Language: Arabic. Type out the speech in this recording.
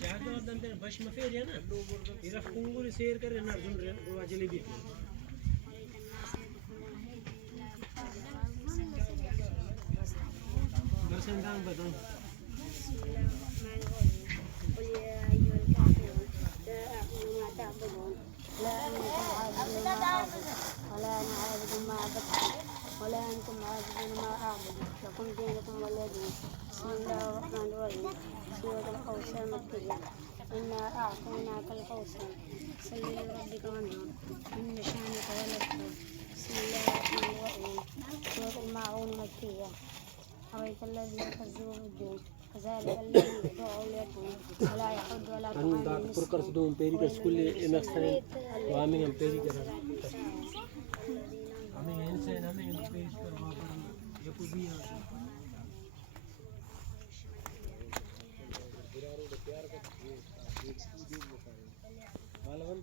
Jaga dan ter bash mafir ya na. Ira kunguri share kare na arjun re goa jalebi. Bersen dang badang. ولا أنا عابد ما عبدتم ولا أنتم عابدون ما أعبد لكم دينكم ولي دين. بسم الله الرحمن الرحيم. سورة الكوثر مكية. إنا أعطيناك الكوثر صل لربك وانحر إن شانك هو الأبتر. بسم الله الرحمن الرحيم. سورة الماعون مكية. أرأيت الذي يكذب بالدين كذلك الذي يدعو اليتيم ولا يحض ولا طعام المسكين. Malawan